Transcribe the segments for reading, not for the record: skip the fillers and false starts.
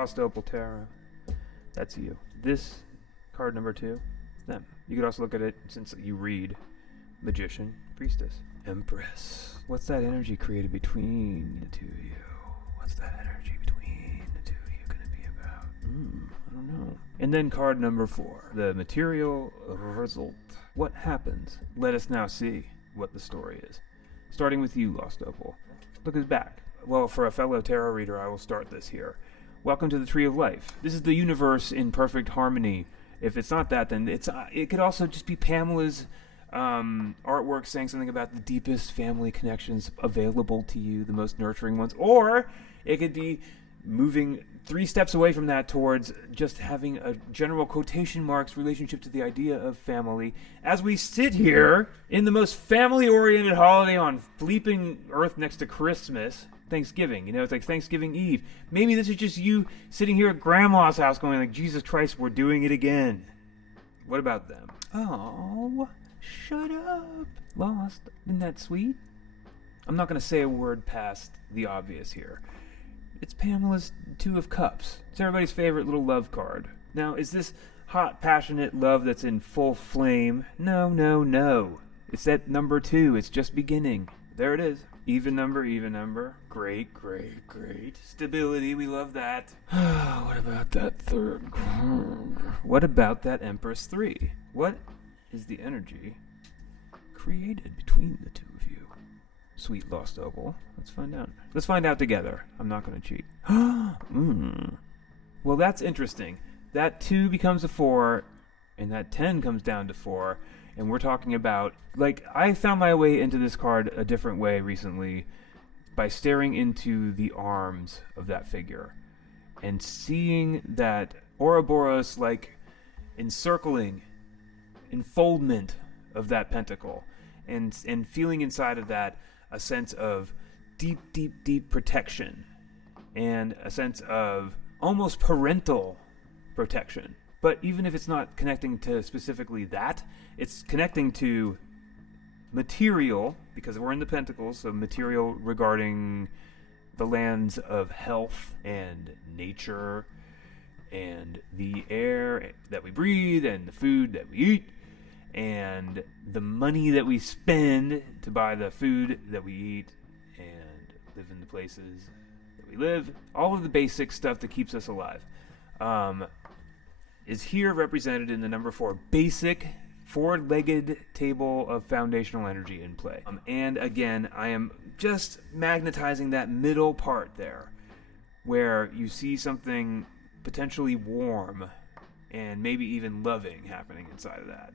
Lost Opal Tarot. That's you. This card number 2, them. You could also look at it since you read Magician, Priestess, Empress. What's that energy created between the two of you? What's that energy between the two of you going to be about? I don't know. And then card number 4, the material result. What happens? Let us now see what the story is. Starting with you, Lost Opal. Look who's back. Well, for a fellow tarot reader, I will start this here. Welcome to the Tree of Life. This is the universe in perfect harmony. If it's not that, then it could also just be Pamela's artwork saying something about the deepest family connections available to you, the most nurturing ones. Or it could be moving 3 steps away from that towards just having a general quotation marks relationship to the idea of family. As we sit here in the most family-oriented holiday on bleeping Earth next to Christmas, Thanksgiving, it's like Thanksgiving Eve. Maybe this is just you sitting here at Grandma's house going like, Jesus Christ, we're doing it again. What about them? Oh, shut up. Lost. Isn't that sweet? I'm not going to say a word past the obvious here. It's Pamela's 2 of Cups. It's everybody's favorite little love card. Now, is this hot, passionate love that's in full flame? No. It's that number 2. It's just beginning. There it is. Even number. Great. Stability, we love that. What about that 3rd card? What about that Empress 3? What is the energy created between the 2 of you? Sweet Lost Opal. Let's find out. Let's find out together. I'm not going to cheat. Well, that's interesting. That 2 becomes a 4, and that 10 comes down to 4. And we're talking about, I found my way into this card a different way recently by staring into the arms of that figure and seeing that Ouroboros, encircling, enfoldment of that pentacle, and feeling inside of that a sense of deep protection and a sense of almost parental protection. But even if it's not connecting to specifically that, it's connecting to material, because we're in the Pentacles, so material regarding the lands of health and nature and the air that we breathe and the food that we eat and the money that we spend to buy the food that we eat and live in the places that we live. All of the basic stuff that keeps us alive is here represented in the number 4, basic 4-legged table of foundational energy in play. And again, I am just magnetizing that middle part there, where you see something potentially warm and maybe even loving happening inside of that.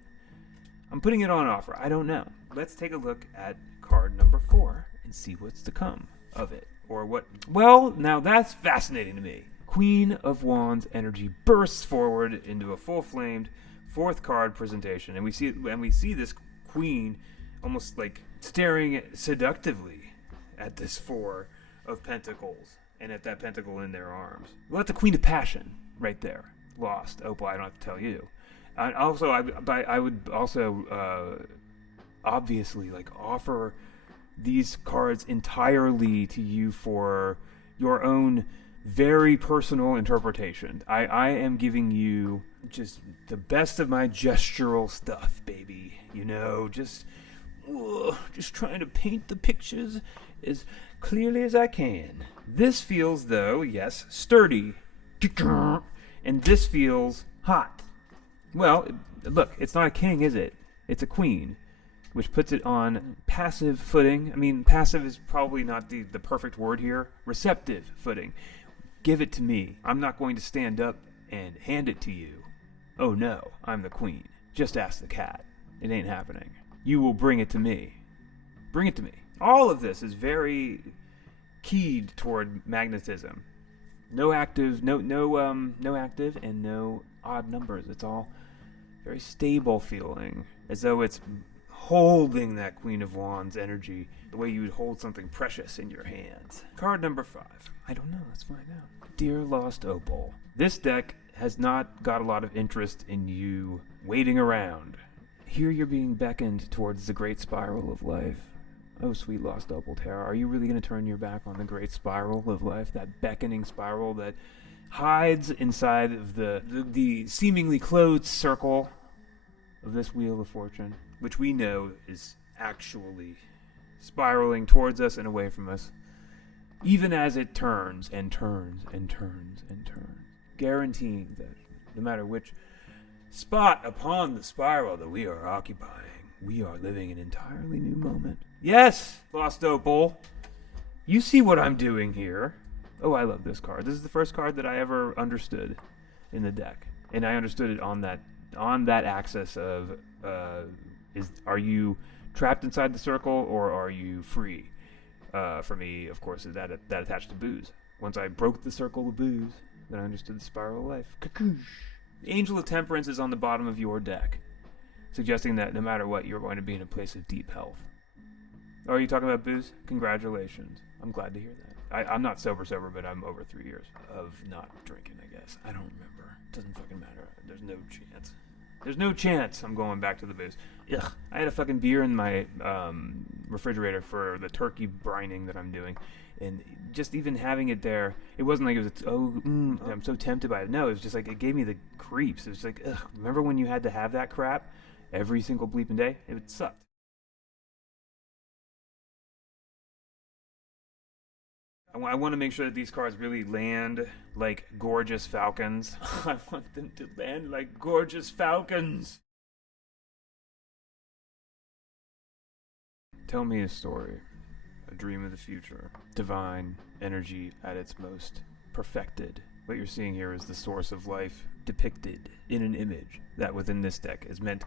I'm putting it on offer. I don't know. Let's take a look at card number 4 and see what's to come of it. Or what... Well, now that's fascinating to me. Queen of Wands energy bursts forward into a full-flamed 4th card presentation, and we see this queen almost staring seductively at this 4 of Pentacles and at that pentacle in their arms. Well, that's a Queen of Passion right there. Lost Opal, I don't have to tell you. And also, I would also obviously offer these cards entirely to you for your own very personal interpretation. I am giving you just the best of my gestural stuff, baby. Just trying to paint the pictures as clearly as I can. This feels, though, yes, sturdy. And this feels hot. Well, look, it's not a king, is it? It's a queen, which puts it on passive footing. I mean, passive is probably not the perfect word here. Receptive footing. Give it to me. I'm not going to stand up and hand it to you. Oh no, I'm the queen. Just ask the cat. It ain't happening. You will bring it to me. Bring it to me. All of this is very keyed toward magnetism. No active, no active, and no odd numbers. It's all very stable feeling, as though it's holding that Queen of Wands energy the way you would hold something precious in your hands. Card number 5. I don't know. Let's find out. Dear Lost Opal, this deck has not got a lot of interest in you waiting around. Here you're being beckoned towards the great spiral of life. Oh, sweet Lost Opal Tarot, are you really going to turn your back on the great spiral of life? That beckoning spiral that hides inside of the seemingly closed circle of this Wheel of Fortune, which we know is actually spiraling towards us and away from us, even as it turns and turns and turns and turns, guaranteeing that no matter which spot upon the spiral that we are occupying, we are living an entirely new moment. Yes, Lost Opal, you see what I'm doing here. Oh, I love this card. This is the first card that I ever understood in the deck, and I understood it on that axis of are you trapped inside the circle or are you free? For me, of course, is that attached to booze. Once I broke the circle of booze, then I understood the spiral of life. Kakoosh. The Angel of Temperance is on the bottom of your deck, suggesting that no matter what, you're going to be in a place of deep health. Oh, are you talking about booze? Congratulations. I'm glad to hear that. I'm not sober, but I'm over 3 years of not drinking, I guess. I don't remember. It doesn't fucking matter. There's no chance. There's no chance I'm going back to the booze. Ugh. I had a fucking beer in my refrigerator for the turkey brining that I'm doing. And just even having it there, it wasn't like it was, I'm so tempted by it. No, it was just like, it gave me the creeps. It was like, ugh, remember when you had to have that crap every single bleeping day? It sucked. I want to make sure that these cards really land like gorgeous falcons. I want them to land like gorgeous falcons. Tell me a story. A dream of the future. Divine energy at its most perfected. What you're seeing here is the source of life depicted in an image that within this deck is meant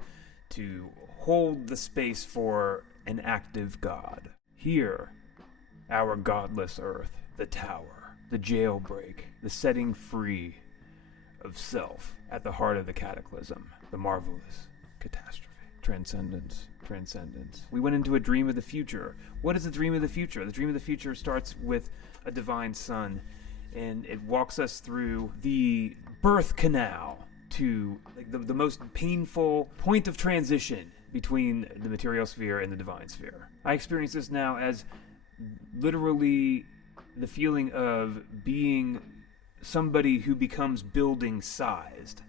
to hold the space for an active god. Here, our godless earth, the tower, the jailbreak, the setting free of self at the heart of the cataclysm, the marvelous catastrophe. Transcendence. We went into a dream of the future. What is the dream of the future? The dream of the future starts with a divine sun, and it walks us through the birth canal to like the most painful point of transition between the material sphere and the divine sphere. I experience this now as literally the feeling of being somebody who becomes building sized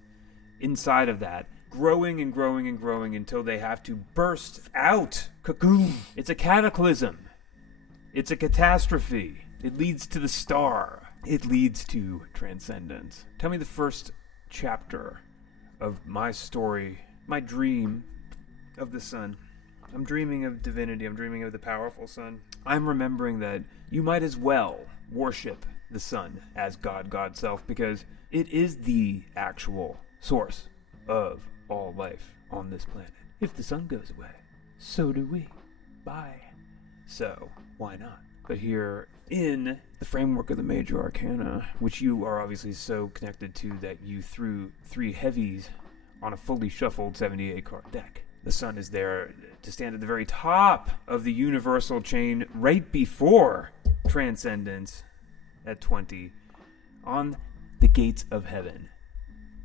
inside of that, growing and growing and growing until they have to burst out. Cocoon. It's a cataclysm. It's a catastrophe. It leads to the star. It leads to transcendence. Tell me the first chapter of my story, my dream of the sun. I'm dreaming of divinity. I'm dreaming of the powerful sun. I'm remembering that you might as well worship the sun as God self, because it is the actual source of all life on this planet. If the sun goes away, so do we. Bye. So, why not? But here, in the framework of the major arcana, which you are obviously so connected to that you threw 3 heavies on a fully shuffled 78 card deck. The sun is there to stand at the very top of the universal chain right before transcendence at 20 on the gates of heaven.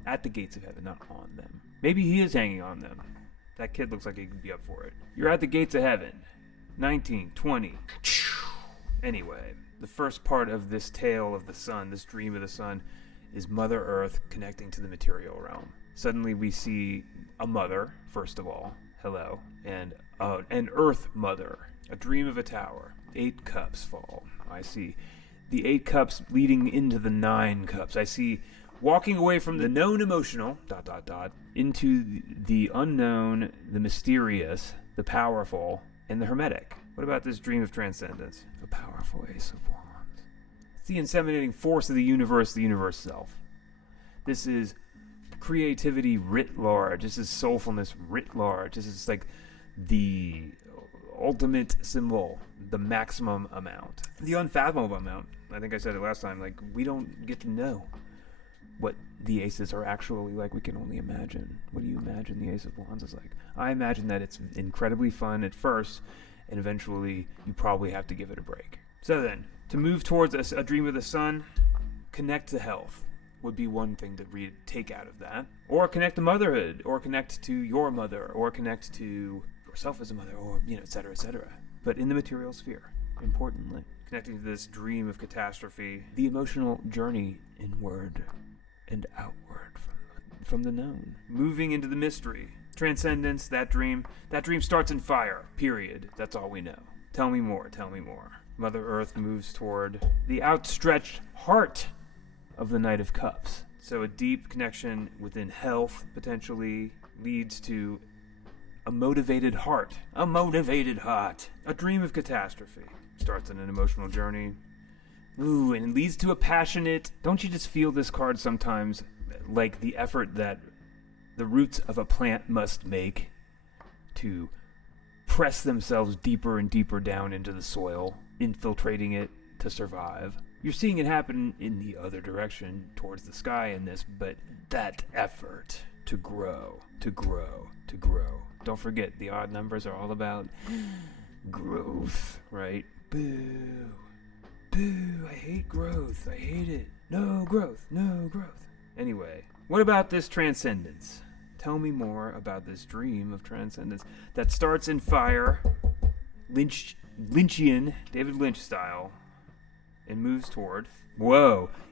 At the gates of heaven, not on them. Maybe he is hanging on them. That kid looks like he could be up for it. You're at the gates of heaven. 19, 20. Anyway, the first part of this tale of the sun, this dream of the sun, is Mother Earth connecting to the material realm. Suddenly we see a mother, first of all. Hello. And an Earth Mother. A dream of a tower. 8 cups fall. I see the 8 cups leading into the 9 cups. I see walking away from the known emotional, ... into the unknown, the mysterious, the powerful, and the hermetic. What about this dream of transcendence? A powerful Ace of Wands. It's the inseminating force of the universe self. This is creativity writ large. This is soulfulness writ large. This is like the ultimate symbol, the maximum amount, the unfathomable amount. I think I said it last time. Like, we don't get to know what the aces are actually like. We can only imagine. What do you imagine the Ace of Wands is like? I imagine that it's incredibly fun at first, and eventually you probably have to give it a break. So then, to move towards a dream of the sun, connect to health would be one thing to take out of that. Or connect to motherhood, or connect to your mother, or connect to yourself as a mother, or, et cetera, et cetera. But in the material sphere, importantly, connecting to this dream of catastrophe, the emotional journey inward and outward from the known, moving into the mystery, transcendence. That dream starts in fire, period. That's all we know. Tell me more. Mother Earth moves toward the outstretched heart of the Knight of Cups. So a deep connection within health potentially leads to a motivated heart. A motivated heart. A dream of catastrophe starts on an emotional journey. Ooh, and it leads to a passionate... Don't you just feel this card sometimes like the effort that the roots of a plant must make to press themselves deeper and deeper down into the soil, infiltrating it to survive? You're seeing it happen in the other direction, towards the sky in this, but that effort to grow. Don't forget, the odd numbers are all about growth, right? Boo. I hate growth. I hate it. No growth. Anyway, what about this transcendence? Tell me more about this dream of transcendence that starts in fire, Lynchian, David Lynch style, and moves toward,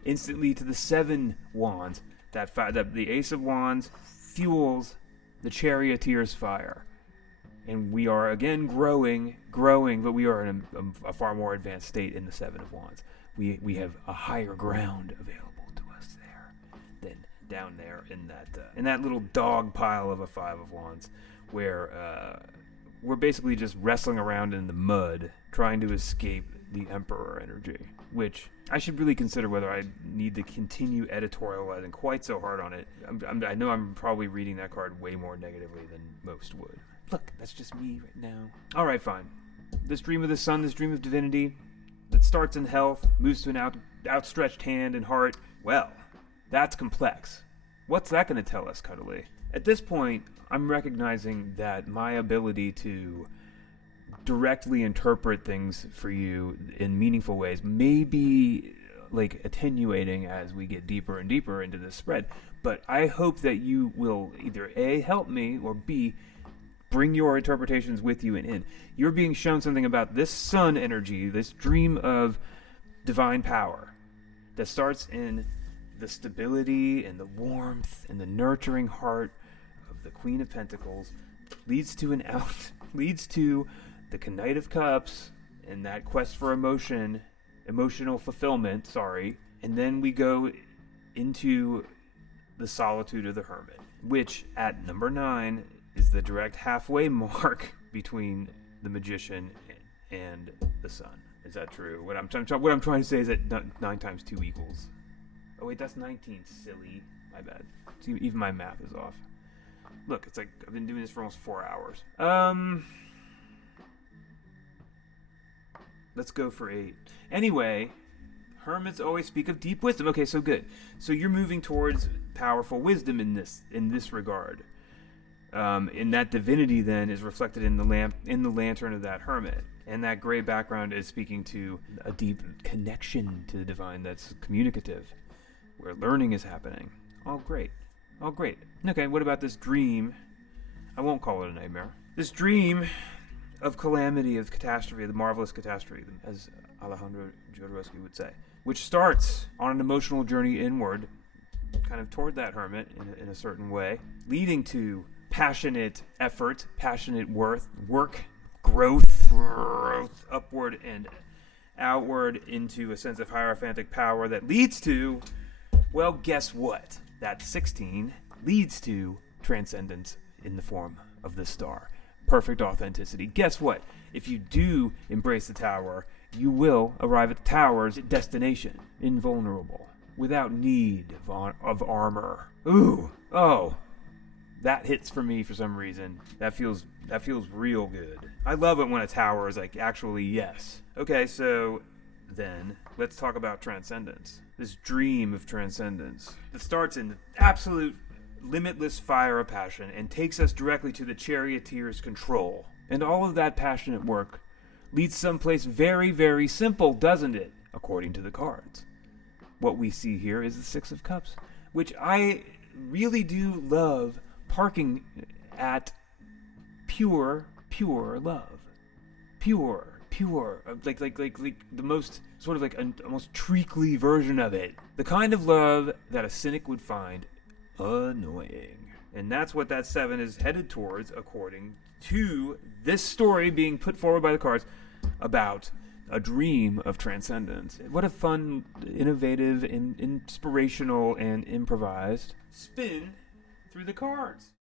instantly to the 7 wands. The Ace of Wands fuels the Charioteer's fire. And we are again growing, but we are in a far more advanced state in the 7 of Wands. We have a higher ground available to us there than down there in that little dog pile of a 5 of Wands, where we're basically just wrestling around in the mud, trying to escape the Emperor energy, which I should really consider whether I need to continue editorializing quite so hard on it. I know I'm probably reading that card way more negatively than most would. Look, that's just me right now. All right, fine. This dream of the sun, this dream of divinity that starts in health, moves to an outstretched hand and heart. Well, that's complex. What's that going to tell us, Cuddly? At this point, I'm recognizing that my ability to directly interpret things for you in meaningful ways may be attenuating as we get deeper and deeper into this spread. But I hope that you will either A, help me, or B, bring your interpretations with you and in. You're being shown something about this sun energy, this dream of divine power that starts in the stability and the warmth and the nurturing heart of the Queen of Pentacles, leads to the Knight of Cups and that quest for emotional fulfillment, and then we go into the solitude of the Hermit, which at number 9 is the direct halfway mark between the Magician and the Sun. Is that true? What I'm trying to say is that 9 times 2 equals... Oh wait, that's 19, silly. My bad. See, even my math is off. Look, it's like I've been doing this for almost 4 hours. Let's go for 8. Anyway, hermits always speak of deep wisdom. Okay, so good. So you're moving towards powerful wisdom in this regard. And that divinity then is reflected in the lantern of that hermit. And that gray background is speaking to a deep connection to the divine that's communicative, where learning is happening. All great. Okay, what about this dream? I won't call it a nightmare. This dream of calamity, of catastrophe, the marvelous catastrophe, as Alejandro Jodorowsky would say, which starts on an emotional journey inward, kind of toward that hermit in a certain way, leading to passionate effort, passionate work, growth, upward and outward into a sense of hierophantic power that leads to, well, guess what? That 16 leads to transcendence in the form of the star. Perfect authenticity. Guess what? If you do embrace the tower, you will arrive at the tower's destination, invulnerable, without need of armor. Ooh, oh, that hits for me for some reason. That feels real good. I love it when a tower is like, actually, yes. Okay, so then let's talk about transcendence. This dream of transcendence that starts in absolute limitless fire of passion and takes us directly to the charioteer's control. And all of that passionate work leads someplace very, very simple, doesn't it? According to the cards. What we see here is the 6 of Cups, which I really do love parking at pure love. Pure pure, like the most sort of like a almost treacly version of it. The kind of love that a cynic would find annoying. And that's what that 7 is headed towards, according to this story being put forward by the cards about a dream of transcendence. What a fun, innovative, inspirational, and improvised spin through the cards.